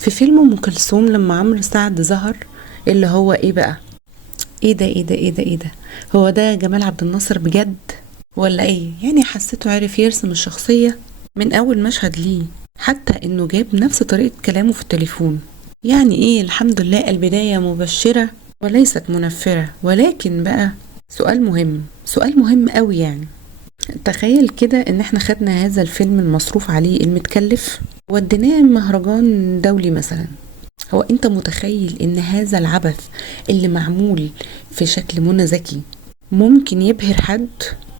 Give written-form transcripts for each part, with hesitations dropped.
في فيلم ام كلثوم لما عمرو سعد ظهر، اللي هو ايه بقى؟ ايه ده؟ هو ده جمال عبد الناصر بجد ولا ايه؟ يعني حسيته عارف يرسم الشخصية من اول مشهد ليه، حتى انه جاب نفس طريقة كلامه في التليفون. يعني ايه؟ الحمد لله البداية مبشرة وليست منفرة. ولكن بقى سؤال مهم قوي يعني. تخيل كده ان احنا خدنا هذا الفيلم المصروف عليه المتكلف وديناه مهرجان دولي مثلا. هو انت متخيل ان هذا العبث اللي معمول في شكل منى زكي ممكن يبهر حد؟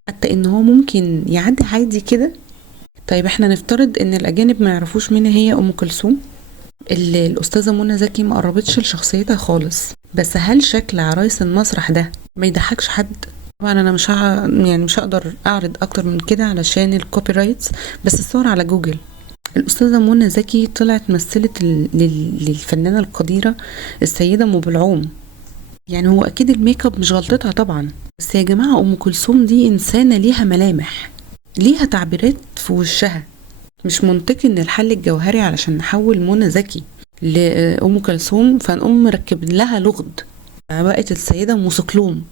حتى ان هو ممكن يعدي عادي كده. طيب احنا نفترض ان الاجانب ما يعرفوش مين هي ام كلثوم، اللي الاستاذه منى زكي ما قربتش لشخصيتها خالص، بس هل شكل عرايس المسرح ده ما يضحكش حد؟ طبعا انا مش هقدر اعرض اكتر من كده علشان الكوبي رايتس، بس الصور على جوجل. الأستاذة منى زكي طلعت مثلت للفنانة القديرة السيدة أم بالعوم. يعني هو أكيد الميك اب مش غلطتها طبعا، بس يا جماعة أم كلثوم دي إنسانة ليها ملامح، ليها تعبيرات في وشها. مش منطقي إن الحل الجوهري علشان نحول منى زكي لأم كلثوم فنقوم مركب لها لغد بقت السيدة أم سكلوم.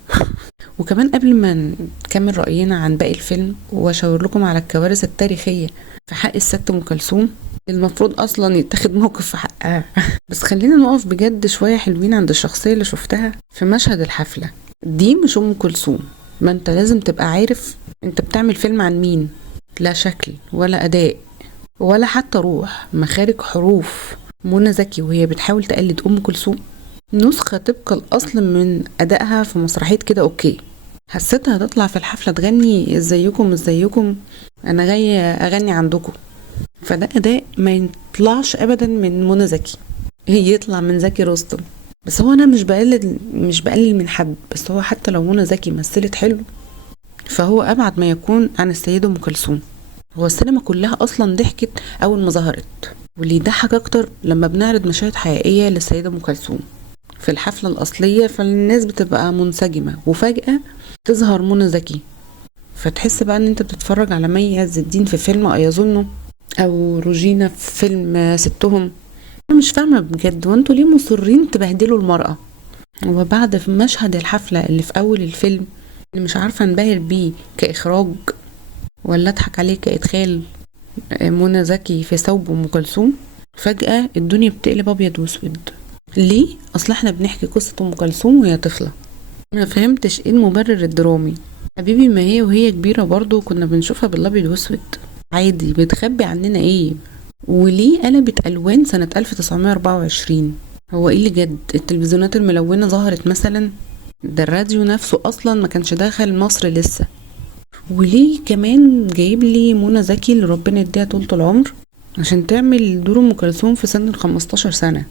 وكمان قبل ما نكمل رأينا عن باقي الفيلم واشاور لكم على الكوارث التاريخية في حق الست ام كلثوم، المفروض اصلا يتخذ موقف في حقها. بس خلينا نقف بجد شوية حلوين عند الشخصية اللي شفتها في مشهد الحفلة. دي مش ام كلثوم. ما انت لازم تبقى عارف انت بتعمل فيلم عن مين. لا شكل ولا اداء ولا حتى روح، مخارج حروف. منى زكي وهي بتحاول تقلد ام كلثوم نسخة طبق الأصل من أدائها في مسرحية كده أوكي. حسيتها هتطلع في الحفلة تغني ازيكم أنا جاية أغني عندكم. فده أداء ما يطلعش أبدا من منى زكي، هي يطلع من زكي رستم. بس هو أنا مش بقلل من حد، بس هو حتى لو منى زكي مثلت حلو فهو أبعد ما يكون عن السيدة أم كلثوم. هو السينما كلها أصلا ضحكت أول ما ظهرت، واللي يضحك أكتر لما بنعرض مشاهد حقيقية للسيدة أم كلثوم في الحفلة الأصلية، فالناس بتبقى منسجمة وفجأة تظهر منى زكي، فتحس بقى ان انت بتتفرج على مي عز الدين في فيلم أيظنه او روجينا في فيلم ستهم. انا مش فاهمة بجد، وانتوا ليه مصرين تبهدلوا المرأة؟ وبعد في مشهد الحفلة اللي في اول الفيلم اللي مش عارفة انبهر بيه كإخراج ولا اضحك عليه كإدخال منى زكي في ثوب ام كلثوم، فجأة الدنيا بتقلب ابيض واسود. ليه؟ اصل احنا بنحكي قصة ام كلثوم وهي طفلة. ما فهمتش ايه المبرر الدرامي. حبيبي ما هي وهي كبيرة برضو كنا بنشوفها بالابيض واسود عادي، بتخبي عننا ايه؟ وليه قلبت الوان سنة 1924؟ هو ايه اللي جد؟ التلفزيونات الملونة ظهرت مثلا؟ ده الراديو نفسه اصلا ما كانش داخل مصر لسه. وليه كمان جايب لي منى زكي اللي ربنا يديها طولة العمر عشان تعمل دور ام كلثوم في سن ال15 سنة؟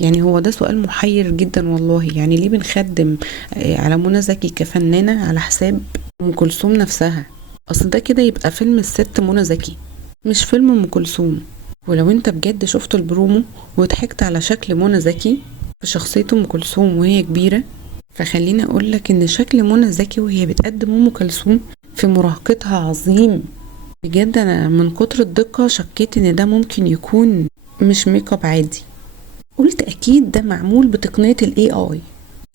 يعني هو ده سؤال محير جدا والله. يعني ليه بنخدم على منى زكي كفنانة على حساب ام كلثوم نفسها؟ اصل ده كده يبقى فيلم الست منى زكي مش فيلم ام كلثوم. ولو انت بجد شفت البرومو وضحكت على شكل منى زكي في شخصية ام كلثوم وهي كبيرة، فخليني اقولك ان شكل منى زكي وهي بتقدم ام كلثوم في مراهقتها عظيم بجد. انا من كتر الدقة شكيت ان ده ممكن يكون مش ميك اب عادي. قلت اكيد ده معمول بتقنية الاي اي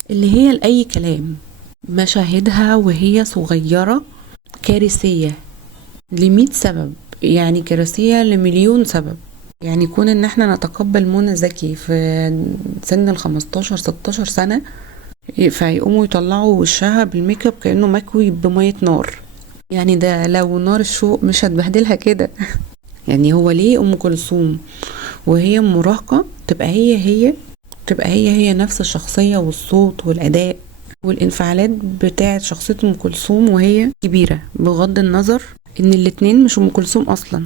اللي هي لأي كلام. مشاهدها وهي صغيرة كارثية ل100 سبب، يعني كارثية لمليون سبب. يعني يكون ان احنا نتقبل منى زكي في سن ال15 16 سنة فيقوموا يطلعوا وشها بالميك اب كأنه مكوي بمية نار. يعني ده لو نار الشوق مش هتبهدلها كده. يعني هو ليه ام كلثوم وهي مراهقة تبقى هي نفس الشخصية والصوت والأداء والانفعالات بتاعة شخصية ام كلثوم وهي كبيرة، بغض النظر ان الاتنين مش ام كلثوم اصلا؟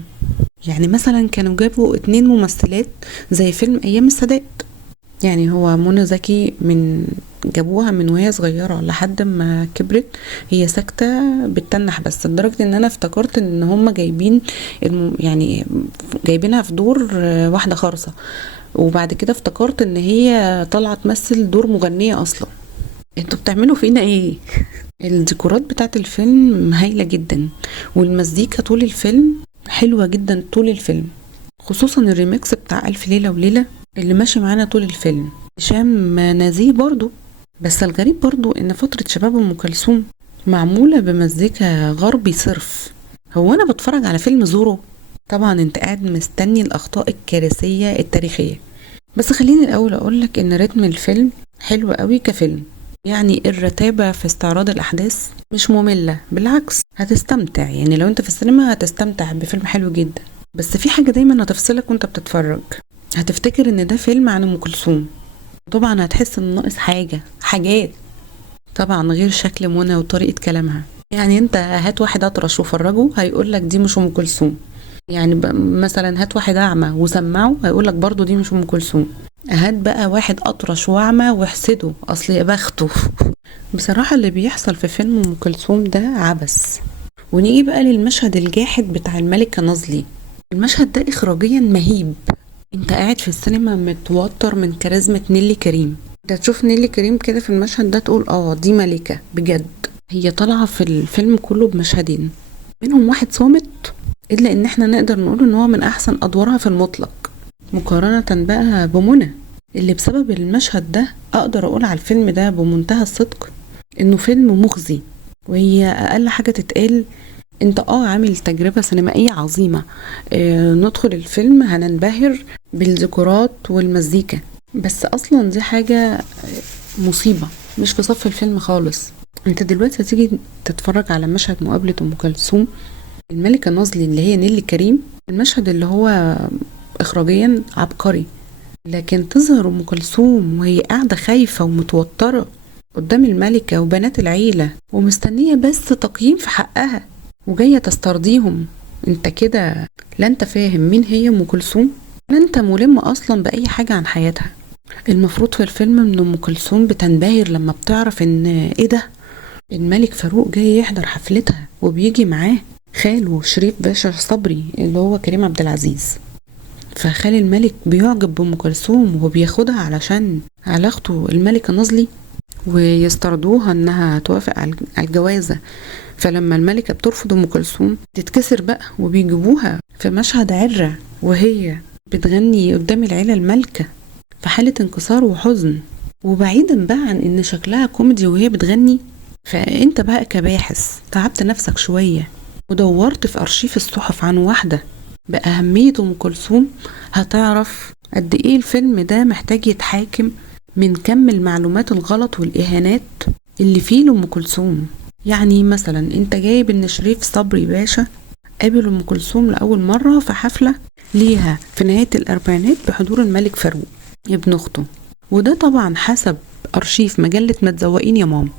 يعني مثلا كانوا جابوا 2 ممثلات زي فيلم ايام السادات. يعني هو منى زكي جابوها من وهي صغيرة لحد ما كبرت هي ساكتة بتتنح، بس لدرجة ان انا افتكرت ان هم يعني جايبينها في دور واحدة خرصة، وبعد كده افتكرت ان هي طالعة تمثل دور مغنية اصلا. انتوا بتعملوا فينا ايه؟ الديكورات بتاعت الفيلم هايلة جدا، والمزيكا طول الفيلم حلوة جدا طول الفيلم، خصوصا الريميكس بتاع ألف ليلة وليلة اللي ماشي معانا طول الفيلم هشام نزيه برضو. بس الغريب برضو ان فترة شباب ام كلثوم معمولة بمزيكا غربي صرف. هو انا بتفرج على فيلم زورو؟ طبعا انت قاعد مستني الاخطاء الكارثية التاريخية. بس خليني الاول اقولك ان رتم الفيلم حلو قوي كفيلم. يعني الرتابة في استعراض الاحداث مش مملة، بالعكس هتستمتع. يعني لو انت في السينما هتستمتع بفيلم حلو جدا. بس في حاجة دايما هتفصلك وانت بتتفرج، هتفتكر ان ده فيلم عن ام كلثوم. طبعا هتحس ان ناقص حاجات طبعا غير شكل منى وطريقة كلامها. يعني انت هات واحد اطرش وفرجه هيقولك دي مش ام كلثوم. يعني مثلا هات واحد اعمى وسمعه هيقولك برضو دي مش ام كلثوم. هات بقى واحد اطرش واعمى واحسده، اصل يا بخته. بصراحة اللي بيحصل في فيلم ام كلثوم ده عبث. ونيجي بقى للمشهد الجاحد بتاع الملكة نازلي. المشهد ده اخراجيا مهيب. انت قاعد في السينما متوتر من كاريزما نيلي كريم. انت تشوف نيلي كريم كده في المشهد ده تقول دي ملكة بجد. هي طالعة في الفيلم كله بمشهدين، منهم واحد صامت، الا ان احنا نقدر نقول ان هو من احسن ادوارها في المطلق، مقارنة بقى بمنى اللي بسبب المشهد ده اقدر اقول على الفيلم ده بمنتهى الصدق انه فيلم مخزي. وهي اقل حاجة تتقال انت عامل تجربة سينمائية عظيمة. ندخل الفيلم هننبهر بالذكرات والمزيكا، بس اصلا دي حاجة مصيبة مش في صف الفيلم خالص. انت دلوقتي هتيجي تتفرج على مشهد مقابلة ام كلثوم الملكة نازلي اللي هي نيلي كريم، المشهد اللي هو اخراجيا عبقري، لكن تظهر ام كلثوم وهي قاعدة خايفة ومتوترة قدام الملكة وبنات العيلة ومستنية بس تقييم في حقها وجاية تسترضيهم. انت كده لا انت فاهم مين هي ام كلثوم، لا انت ملم اصلا باي حاجة عن حياتها. المفروض في الفيلم ان ام كلثوم بتنبهر لما بتعرف ان ايه ده، الملك فاروق جاي يحضر حفلتها وبيجي معاه خاله شريف باشا صبري اللي هو كريم عبد العزيز. فخال الملك بيعجب بام كلثوم وبياخدها علشان علاقته الملكة نازلي ويسترضوها انها توافق على الجوازة. فلما الملكة بترفض ام كلثوم تتكسر بقى وبيجيبوها في مشهد عرة وهي بتغني قدام العيلة الملكة في حالة انكسار وحزن. وبعيدا بقى عن ان شكلها كوميدي وهي بتغني، فانت بقى كباحث تعبت نفسك شوية ودورت في ارشيف الصحف عن واحدة بأهمية ام كلثوم، هتعرف قد ايه الفيلم ده محتاج يتحاكم من كم المعلومات الغلط والإهانات اللي فيه لأم كلثوم. يعني مثلا انت جايب ان شريف صبري باشا قابل ام كلثوم لأول مرة في حفلة ليها في نهاية الأربعينات بحضور الملك فاروق ابن أخته، وده طبعا حسب أرشيف مجلة ما تزوقين يا ماما.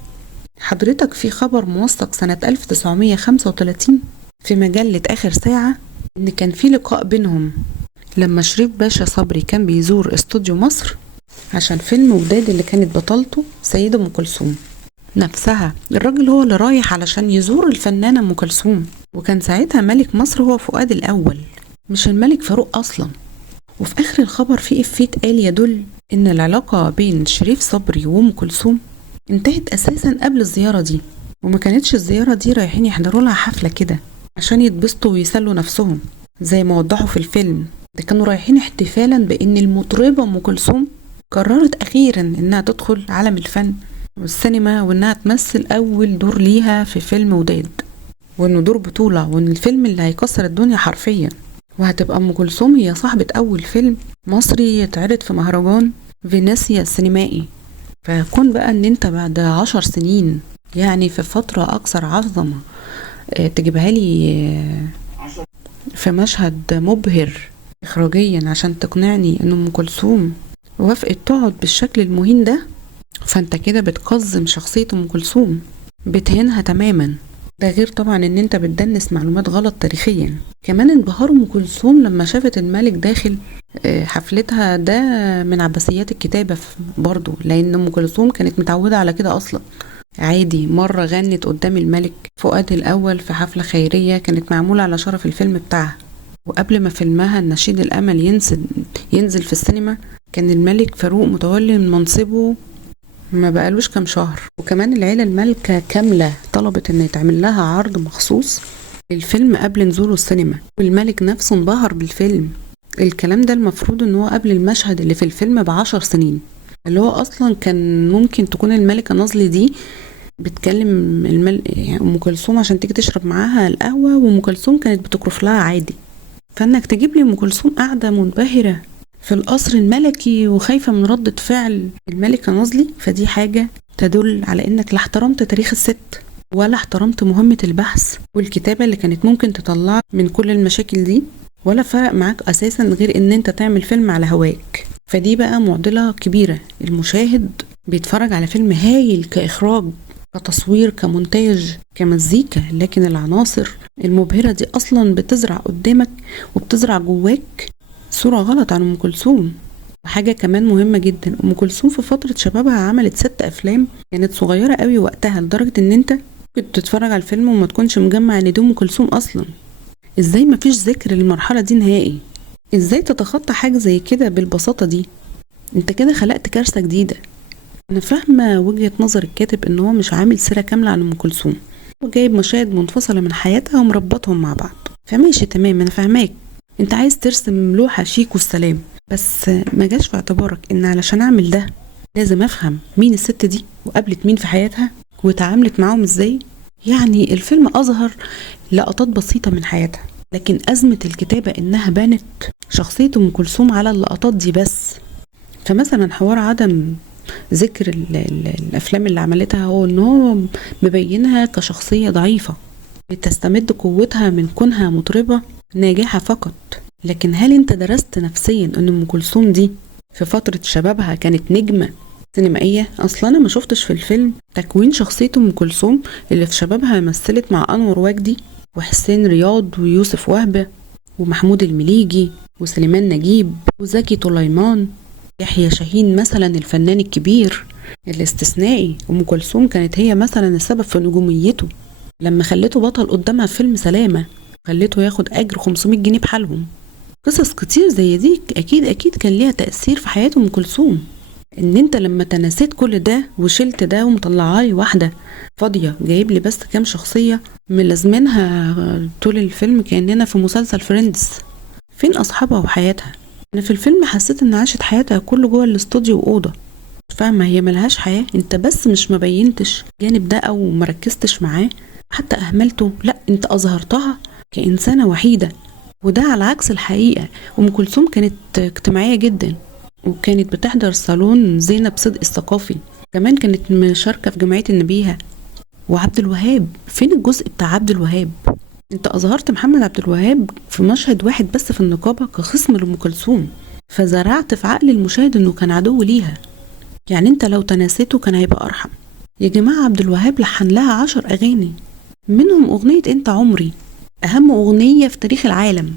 حضرتك في خبر موثق سنة 1935 في مجلة آخر ساعة إن كان في لقاء بينهم لما شريف باشا صبري كان بيزور استوديو مصر عشان فيلم وداد اللي كانت بطلته سيدة ام كلثوم نفسها. الراجل هو اللي رايح علشان يزور الفنانة ام كلثوم، وكان ساعتها ملك مصر هو فؤاد الأول مش الملك فاروق أصلا. وفي آخر الخبر في إفيه اتقال يدل إن العلاقة بين شريف صبري وام كلثوم انتهت أساسا قبل الزيارة دي، وما كانتش الزيارة دي رايحين يحضروا لها حفلة كده عشان يتبسطوا ويسلوا نفسهم زي ما وضحوا في الفيلم. ده كانوا رايحين احتفالا بإن المطربة ام كلثوم قررت أخيرا إنها تدخل عالم الفن والسينما، وإنها تمثل أول دور ليها في فيلم وداد، وإنه دور بطولة، وإن الفيلم اللي هيكسر الدنيا حرفيا. وهتبقى أم كلثوم هي صاحبة أول فيلم مصري يتعرض في مهرجان فينيسيا السينمائي. فكون بقى إن أنت بعد 10 سنين يعني في فترة أكثر عظمة تجيبها لي في مشهد مبهر إخراجيا عشان تقنعني إن أم كلثوم وافقت تقعد بالشكل المهين ده، فانت كده بتقزم شخصية ام كلثوم، بتهينها تماما. ده غير طبعا ان انت بتدنس معلومات غلط تاريخيا. كمان انبهار ام كلثوم لما شافت الملك داخل حفلتها ده من عباسيات الكتابة برضو، لان ام كلثوم كانت متعودة على كده اصلا. عادي مرة غنت قدام الملك فؤاد الأول في حفلة خيرية كانت معمولة على شرف الفيلم بتاعها، وقبل ما فيلمها النشيد الأمل ينزل في السينما كان الملك فاروق متولي من منصبه ما بقالوش كام شهر. وكمان العيلة المالكة كاملة طلبت ان يتعمل لها عرض مخصوص للفيلم قبل نزوله السينما، والملك نفسه انبهر بالفيلم الكلام ده المفروض ان هو قبل المشهد اللي في الفيلم ب10 سنين، اللي هو اصلا كان ممكن تكون الملكة نازلي دي بتكلم يعني ام كلثوم عشان تيجي تشرب معاها القهوة، وام كلثوم كانت بتكرف لها عادي. فانك تجيب لي ام كلثوم قاعدة منبهرة في القصر الملكي وخايفة من ردة فعل الملكة نازلي، فدي حاجة تدل على انك لا احترمت تاريخ الست ولا احترمت مهمة البحث والكتابة اللي كانت ممكن تطلع من كل المشاكل دي، ولا فرق معاك اساسا غير ان انت تعمل فيلم على هواك. فدي بقى معضلة كبيرة. المشاهد بيتفرج على فيلم هايل كإخراج، كتصوير، كمونتاج، كمزيكا، لكن العناصر المبهرة دي اصلا بتزرع قدامك وبتزرع جواك صورة غلط عن ام كلثوم. وحاجة كمان مهمة جدا، ام كلثوم في فترة شبابها عملت 6 افلام كانت صغيرة قوي وقتها، لدرجة ان انت كنت تتفرج على الفيلم وما تكونش مجمع ان دي ام كلثوم اصلا. ازاي مفيش ذكر للمرحلة دي نهائي؟ ازاي تتخطى حاجة زي كده بالبساطة دي؟ انت كده خلقت كارثة جديدة. انا فاهمة وجهة نظر الكاتب ان هو مش عامل سيرة كاملة عن ام كلثوم، هو جايب مشاهد منفصلة من حياتها ومربطهم مع بعض، فماشي تمام، انا فاهماك، انت عايز ترسم لوحة شيك والسلام، بس ما جاش في اعتبارك ان علشان اعمل ده لازم افهم مين الست دي وقابلت مين في حياتها وتعاملت معاهم ازاي. يعني الفيلم اظهر لقطات بسيطة من حياتها، لكن ازمة الكتابة انها بانت شخصية ام كلثوم على اللقطات دي بس. فمثلا حوار عدم ذكر الافلام اللي عملتها هو ان هو مبينها كشخصية ضعيفة بتستمد قوتها من كونها مطربة ناجحة فقط. لكن هل انت درست نفسيا ان ام كلثوم دي في فترة شبابها كانت نجمة سينمائية؟ اصلا انا ما شفتش في الفيلم تكوين شخصية ام كلثوم اللي في شبابها مثلت مع انور وجدي وحسين رياض ويوسف وهبة ومحمود المليجي وسليمان نجيب وزكي طليمان، يحيى شاهين مثلا الفنان الكبير الاستثنائي. ام كلثوم كانت هي مثلا السبب في نجوميته لما خلته بطل قدامها في فيلم سلامة، خلته ياخد اجر 500 جنيه بحالهم. قصص كتير زي دي اكيد كان ليها تأثير في حياة ام كلثوم. ان انت لما تناسيت كل ده وشلت ده ومطلعالي واحدة فاضية جايب لي بس كام شخصية ملازمينها طول الفيلم كأننا في مسلسل فريندز، فين اصحابها وحياتها؟ انا في الفيلم حسيت ان عاشت حياتها كله جوه الاستوديو واوضه. فاهمه هي ملهاش حياه، انت بس مش مبينتش جانب ده او مركزتش معاه حتى اهملته، لا انت اظهرتها كانسانه وحيده، وده على عكس الحقيقه. ام كلثوم كانت اجتماعيه جدا وكانت بتحضر صالون زينب صدقي الثقافي، كمان كانت مشاركه في جمعيه النبيهه. وعبد الوهاب، فين الجزء بتاع عبد الوهاب؟ انت اظهرت محمد عبد الوهاب في مشهد واحد بس في النقابة كخصم لأم كلثوم، فزرعت في عقل المشاهد انه كان عدو ليها. يعني انت لو تناسيته كان هيبقى ارحم. يا جماعة عبد الوهاب لحن لها 10 اغاني، منهم اغنية انت عمري، اهم اغنية في تاريخ العالم.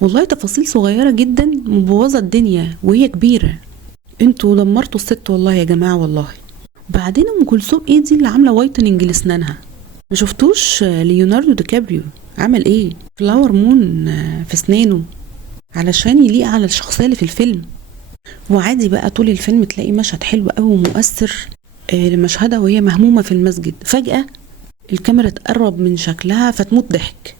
والله تفاصيل صغيرة جدا مبوظة الدنيا وهي كبيرة. انتوا دمرتوا الست والله يا جماعة والله. وبعدين ام كلثوم ايه دي اللي عاملة وايتننج لسنانها؟ ما شفتوش ليوناردو دي كابريو عمل ايه فلاور مون في سنانه علشان يليق على الشخصيه اللي في الفيلم؟ وعادي بقى طول الفيلم تلاقي مشهد حلو قوي ومؤثر لمشهدها وهي مهمومه في المسجد، فجاه الكاميرا تقرب من شكلها فتموت ضحك.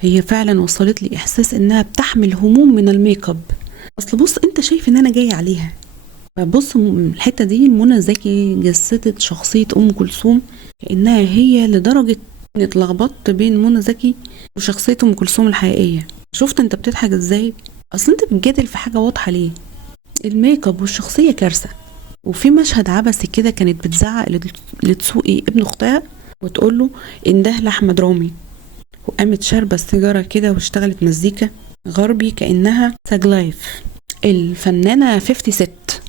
هي فعلا وصلت لي احساس انها بتحمل هموم من الميك اب. اصل بص انت شايف ان انا جاي عليها، بص الحته دي منى زكي جسدت شخصيه ام كلثوم كانها هي، لدرجه اني اتلخبطت بين منى زكي وشخصيه ام كلثوم الحقيقيه. شفت انت بتضحك ازاي؟ اصل انت بتجادل في حاجه واضحه ليه؟ الميك اب والشخصيه كارثه. وفي مشهد عبثي كده كانت بتزعق لتسوقي ابن اختها وتقول له انده لاحمد رامي، وقامت شاربه السيجاره كده واشتغلت مزيكا غربي كانها تاج لايف الفنانه 50 ست.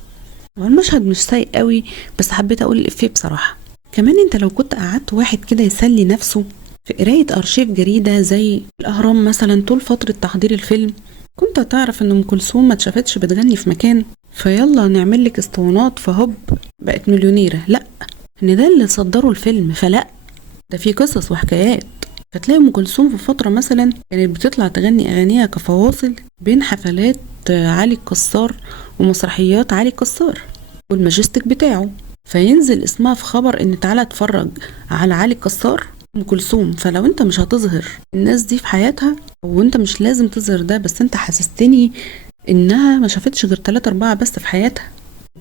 والمشهد مش سيء قوي بس حبيت اقول الافيه بصراحه. كمان انت لو كنت قعدت واحد كده يسلي نفسه في قرايه ارشيف جريده زي الاهرام مثلا طول فتره تحضير الفيلم، كنت هتعرف ان ام كلثوم ما اتشافتش بتغني في مكان فيلا نعمل لك اسطوانات فهوب بقت مليونيره، لا، ان ده اللي صدروا الفيلم، فلا ده في قصص وحكايات. فتلاقي ام كلثوم في فتره مثلا كانت بتطلع تغني اغانيها كفواصل بين حفلات علي الكسار ومسرحيات علي الكسار والماجستيك بتاعه، فينزل اسمها في خبر ان تعالى اتفرج على علي الكسار ام كلثوم. فلو انت مش هتظهر الناس دي في حياتها، وانت مش لازم تظهر ده، بس انت حسستني انها ما شافتش غير 3 4 بس في حياتها.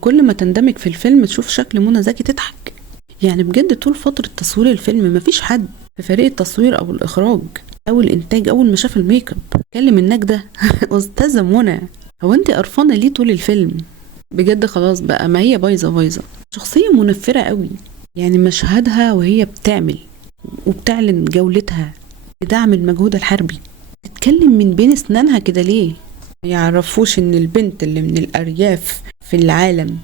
كل ما تندمج في الفيلم تشوف شكل منى زكي تضحك. يعني بجد طول فترة تصوير الفيلم مفيش حد في فريق التصوير او الاخراج او الانتاج اول ما شاف الميك اب كلم النجدة استاذة منى هو انت قرفانة ليه طول الفيلم؟ بجد خلاص بقى، ما هي بايظة بايظة. شخصية منفرة قوي، يعني مشهدها وهي بتعمل وبتعلن جولتها لدعم المجهود الحربي تتكلم من بين اسنانها كده ليه؟ ما يعرفوش ان البنت اللي من الارياف في العالم،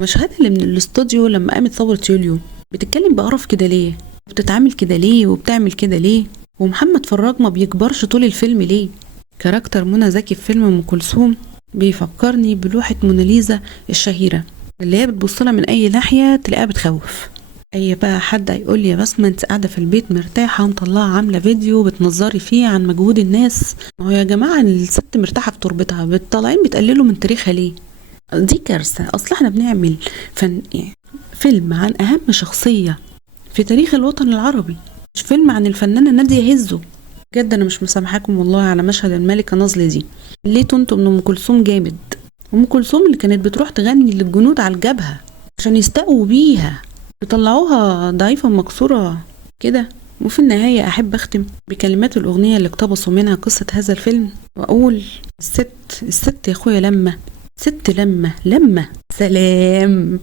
مشهدها اللي من الاستوديو لما قامت ثورة يوليو بتتكلم بقرف كده ليه؟ وبتتعامل كده ليه؟ وبتعمل كده ليه؟ ومحمد فراج ما بيكبرش طول الفيلم ليه؟ كاركتر منى زكي في فيلم ام كلثوم بيفكرني بلوحة موناليزا الشهيرة اللي هي بتبصلها من اي ناحية تلاقيها بتخوف. اي بقى حد هيقول لي يا بسمة انت قاعدة في البيت مرتاحة ومطلعة عاملة فيديو بتنظري فيه عن مجهود الناس، ما هو يا جماعة الست مرتاحة في تربتها، بتطلعين بتقللوا من تاريخها ليه؟ دي كارثة. اصل احنا بنعمل يعني فيلم عن اهم شخصية في تاريخ الوطن العربي، مش فيلم عن الفنانة نادية هزو. بجد انا مش مسامحاكم والله على مشهد الملكة نازلة دي. ليه انتوا من ام كلثوم جامد؟ ام كلثوم اللي كانت بتروح تغني للجنود على الجبهة عشان يستقوا بيها، يطلعوها ضعيفة مكسورة كده. وفي النهاية أحب أختم بكلمات الأغنية اللي اقتبسوا منها قصة هذا الفيلم وأقول الست يا أخويا لما ست لما سلام.